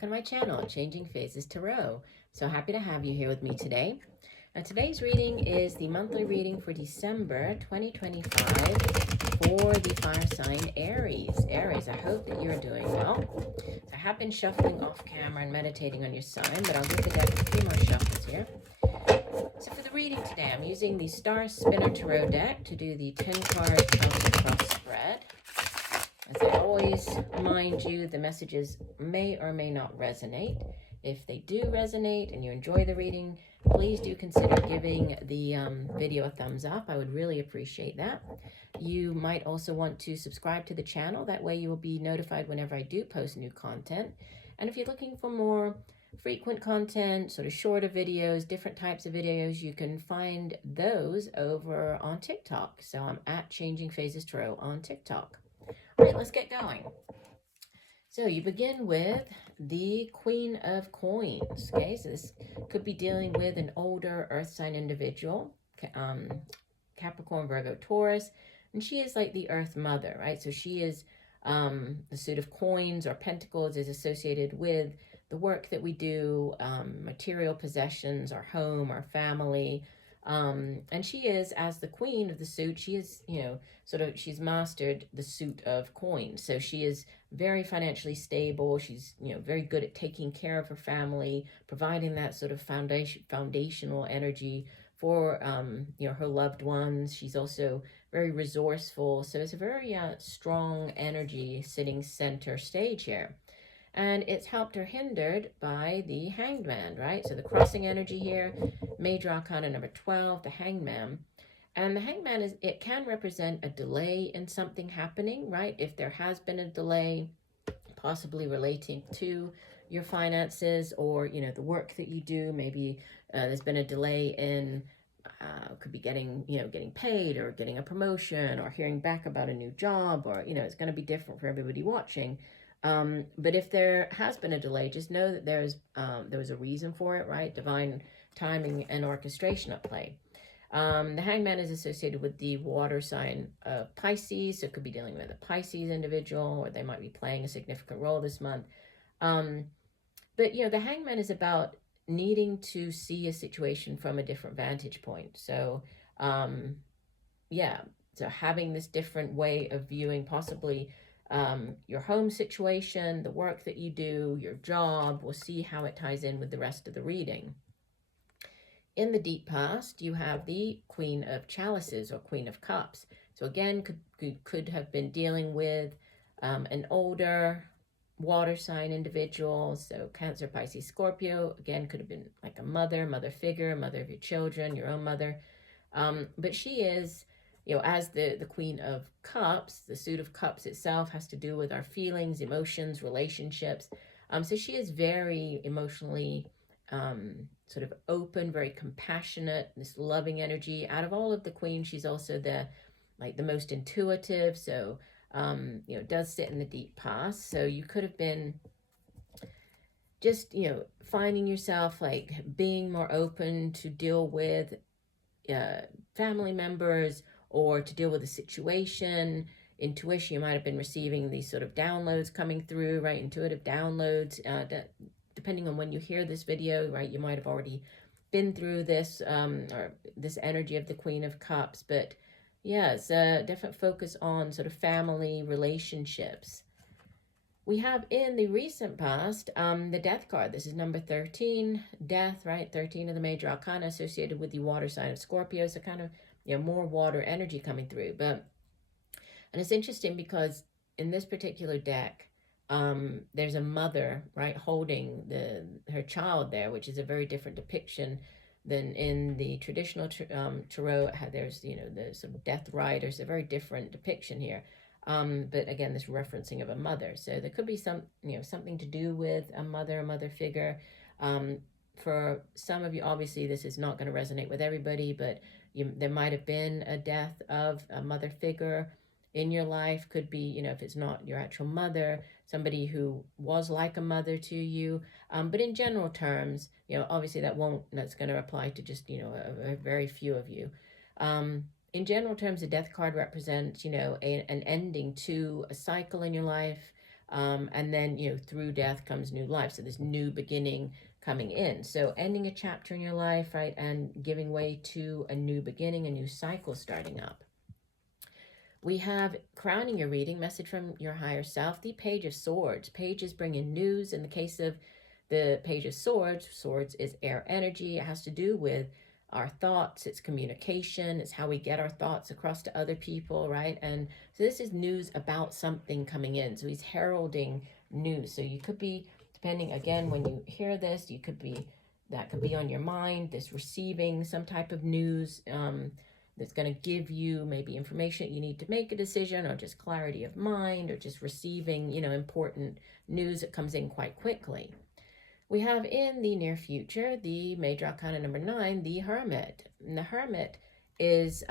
welcome to my channel, Changing Phases Tarot. So happy to have you here with me today. Now today's reading is the monthly reading for December 2025 for the fire sign Aries. Aries, I hope that you're doing well. So I have been shuffling off camera and meditating on your sign, but I'll give the deck a few more shuffles here. So for the reading today, I'm using the Star Spinner Tarot deck to do the 10-card Celtic Cross spread. As I always remind you, the messages may or may not resonate. If they do resonate and you enjoy the reading, please do consider giving the video a thumbs up. I would really appreciate that. You might also want to subscribe to the channel. That way you will be notified whenever I do post new content. And if you're looking for more frequent content, sort of shorter videos, different types of videos, you can find those over on TikTok. So I'm at Changing Phases Tarot on TikTok. All right, let's get going. So you begin with the Queen of Coins. Okay, so this could be dealing with an older earth sign individual, Capricorn, Virgo, Taurus, and she is like the earth mother, right? So she is the suit of coins or pentacles is associated with the work that we do, material possessions, our home, our family. And she is, as the queen of the suit, she is, she's mastered the suit of coins. So she is very financially stable. She's, very good at taking care of her family, providing that sort of foundational energy for, her loved ones. She's also very resourceful. So it's a very strong energy sitting center stage here. And it's helped or hindered by the Hanged Man, right? So the crossing energy here, Major Arcana number 12, the Hanged Man. And the Hanged Man, it can represent a delay in something happening, right? If there has been a delay, possibly relating to your finances or, the work that you do. Maybe there's been a delay in, could be getting paid or getting a promotion or hearing back about a new job, or, it's going to be different for everybody watching. But if there has been a delay, just know that there was a reason for it, right? Divine timing and orchestration at play. The Hangman is associated with the water sign of Pisces, so it could be dealing with a Pisces individual, or they might be playing a significant role this month. But, the Hangman is about needing to see a situation from a different vantage point. So, so having this different way of viewing possibly your home situation, the work that you do, your job. We'll see how it ties in with the rest of the reading. In the deep past, you have the Queen of Chalices or Queen of Cups. So again, could have been dealing with an older water sign individual. So Cancer, Pisces, Scorpio. Again, could have been like a mother figure, mother of your children, your own mother. But she is, as the Queen of Cups, the suit of cups itself has to do with our feelings, emotions, relationships. So she is very emotionally sort of open, very compassionate, this loving energy. Out of all of the queens, she's also the most intuitive. So, does sit in the deep past. So you could have been just, finding yourself being more open to deal with family members, or to deal with a situation. Intuition, you might have been receiving these sort of downloads coming through, right? Intuitive downloads. Depending on when you hear this video, right, you might have already been through this, or this energy of the Queen of Cups. But yeah, it's a definite focus on sort of family relationships. We have in the recent past, the Death card. This is number 13, Death, right? 13 of the Major Arcana associated with the water sign of Scorpio. So kind of, more water energy coming through. And it's interesting because in this particular deck, there's a mother, right, holding her child there, which is a very different depiction than in the traditional tarot. There's, the sort of death riders, a very different depiction here. But again, this referencing of a mother. So there could be something to do with a mother figure. For some of you, obviously, this is not going to resonate with everybody, but there might have been a death of a mother figure in your life. Could be, if it's not your actual mother, somebody who was like a mother to you. But in general terms, obviously that's going to apply to just, a very few of you. In general terms, the Death card represents, an ending to a cycle in your life. And then, through death comes new life. So this new beginning coming in. So ending a chapter in your life, right, and giving way to a new beginning, a new cycle starting up. We have crowning your reading, message from your higher self, the Page of Swords. Pages bring in news. In the case of the Page of Swords, swords is air energy. It has to do with our thoughts, it's communication, it's how we get our thoughts across to other people, right? And so this is news about something coming in. So he's heralding news. So you could be, depending, again, when you hear this, that could be on your mind, this receiving some type of news that's going to give you maybe information you need to make a decision, or just clarity of mind, or just receiving, important news that comes in quite quickly. We have in the near future, the major arcana number 9, the Hermit. And the Hermit is,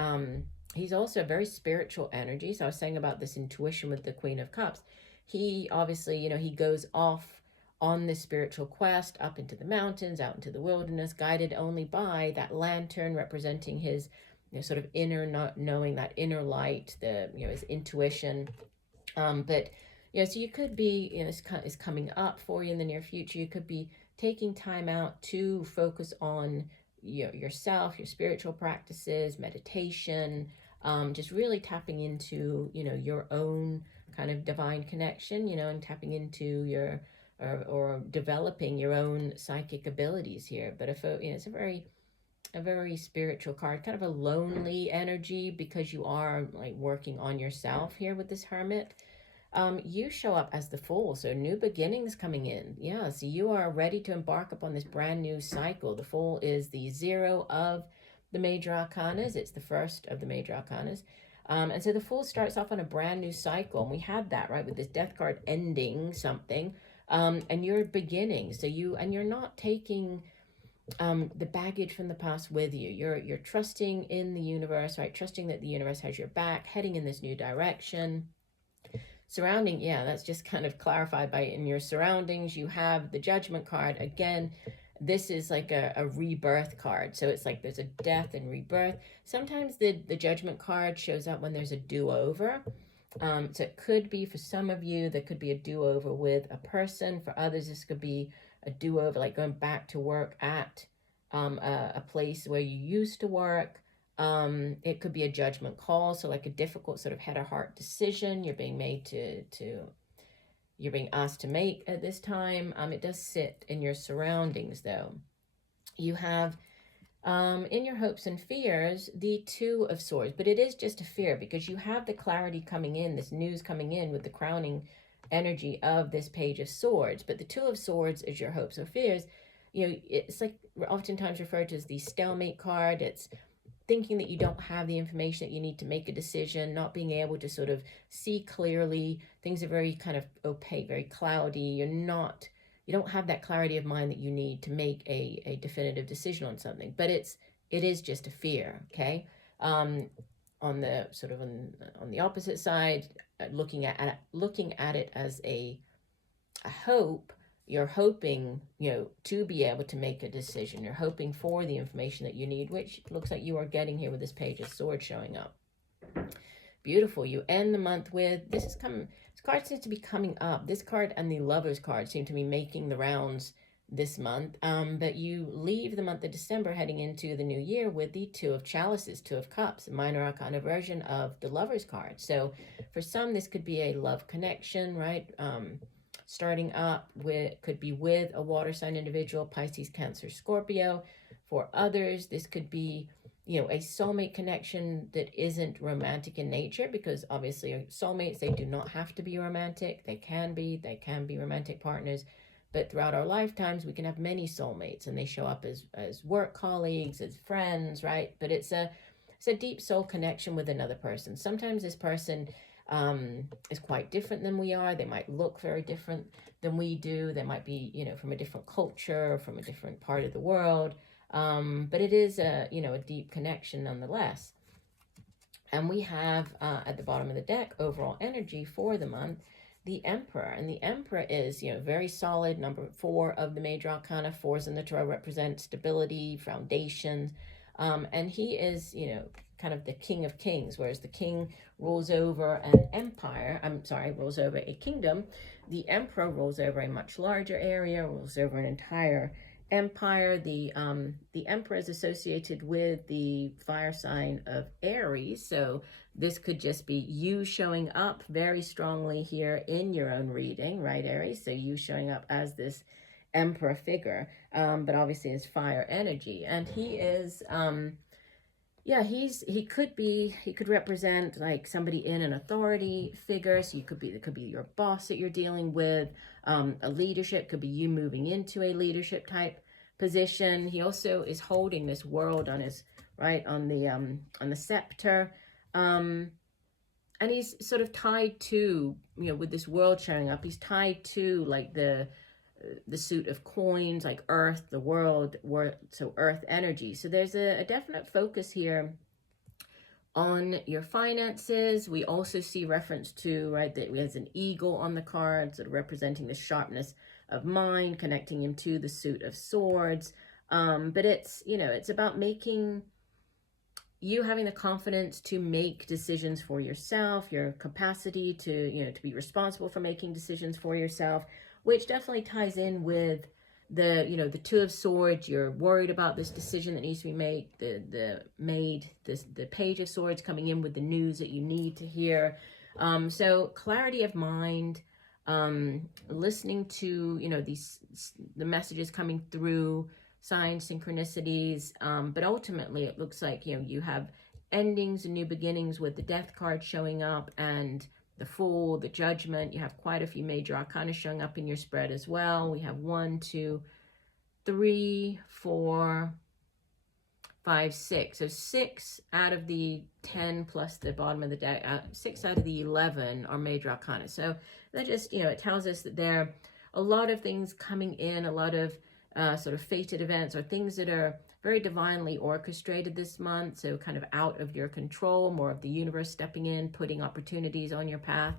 he's also a very spiritual energy. So I was saying about this intuition with the Queen of Cups. He obviously, he goes off on this spiritual quest up into the mountains, out into the wilderness, guided only by that lantern representing his, sort of inner knowing, that inner light, his intuition. But so you could be, is coming up for you in the near future. You could be taking time out to focus on yourself, your spiritual practices, meditation, just really tapping into, your own kind of divine connection, and tapping into your, or developing your own psychic abilities here. But it's a very spiritual card, kind of a lonely energy, because you are like working on yourself here with this Hermit. You show up as the Fool, so new beginnings coming in. Yeah, so you are ready to embark upon this brand new cycle. The Fool is the 0 of the major arcanas. It's the first of the major arcanas. And so the Fool starts off on a brand new cycle. And we had that, right, with this Death card ending something. And you're beginning. So you're not taking the baggage from the past with you. You're trusting in the universe, right? Trusting that the universe has your back, heading in this new direction. Surrounding, that's just kind of clarified by in your surroundings. You have the Judgment card. Again, this is like a rebirth card. So it's like there's a death and rebirth. Sometimes the Judgment card shows up when there's a do-over. So it could be, for some of you, there could be a do-over with a person. For others, this could be a do-over, like going back to work at a place where you used to work. It could be a judgment call, so like a difficult sort of head or heart decision you're being made you're being asked to make at this time. It does sit in your surroundings, though. You have in your hopes and fears the 2 of Swords, but it is just a fear, because you have the clarity coming in, this news coming in with the crowning energy of this Page of Swords. But the 2 of Swords is your hopes or fears. It's like oftentimes referred to as the stalemate card. It's thinking that you don't have the information that you need to make a decision, not being able to sort of see clearly. Things are very kind of opaque, very cloudy. You don't have that clarity of mind that you need to make a definitive decision on something. But it is just a fear, okay? On the sort of on the opposite side, looking at it as a hope. You're hoping, to be able to make a decision. You're hoping for the information that you need, which looks like you are getting here with this Page of Swords showing up. Beautiful. You end the month with, this card seems to be coming up. This card and the Lovers card seem to be making the rounds this month. But you leave the month of December heading into the new year with the 2 of Chalices, 2 of Cups, a minor arcana version of the Lovers card. So for some, this could be a love connection, right? Starting up could be with a water sign individual, Pisces, Cancer, Scorpio. For others, this could be, a soulmate connection that isn't romantic in nature, because obviously soulmates, they do not have to be romantic. They can be romantic partners. But throughout our lifetimes, we can have many soulmates, and they show up as work colleagues, as friends, right? But it's a deep soul connection with another person. Sometimes this person is quite different than we are. They might look very different than we do. They might be, from a different culture, from a different part of the world. But it is a deep connection nonetheless. And we have at the bottom of the deck, overall energy for the month, the Emperor. And the Emperor is, very solid, number 4 of the major arcana. 4s in the tarot represent stability, foundations. And he is, kind of the King of Kings, whereas the king rules over an empire, rules over a kingdom. the Emperor rules over a much larger area, rules over an entire empire. The Emperor is associated with the fire sign of Aries, so this could just be you showing up very strongly here in your own reading, right, Aries? So you showing up as this Emperor figure, but obviously it's fire energy, and he is yeah, he could represent like somebody in an authority figure. So it could be your boss that you're dealing with. A leadership could be you moving into a leadership type position. He also is holding this world on his on the scepter, and he's sort of tied to, with this world showing up, he's tied to like the suit of coins, like earth, the world, so earth energy. So there's a definite focus here on your finances. We also see reference to, right, that there's an eagle on the card, sort of representing the sharpness of mind, connecting him to the suit of swords. But it's, it's about you having the confidence to make decisions for yourself, your capacity to, to be responsible for making decisions for yourself, which definitely ties in with the Two of Swords. You're worried about this decision that needs to be made. The Page of Swords coming in with the news that you need to hear. So clarity of mind, listening to the messages coming through, signs, synchronicities. But ultimately, it looks like you have endings and new beginnings with the Death card showing up, and the Fool, the Judgment. You have quite a few major arcana showing up in your spread as well. We have 1, 2, 3, 4, 5, 6. So 6 out of the 10 plus the bottom of the deck, 6 out of the 11 are major arcana. So that just, it tells us that there are a lot of things coming in, a lot of sort of fated events or things that are very divinely orchestrated this month, so kind of out of your control, more of the universe stepping in, putting opportunities on your path.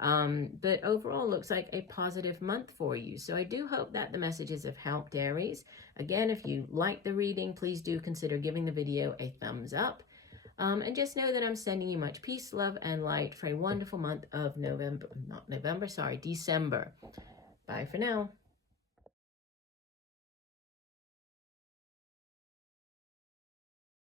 But overall, looks like a positive month for you. So I do hope that the messages have helped, Aries. Again, if you like the reading, please do consider giving the video a thumbs up. And just know that I'm sending you much peace, love, and light for a wonderful month of December. Bye for now.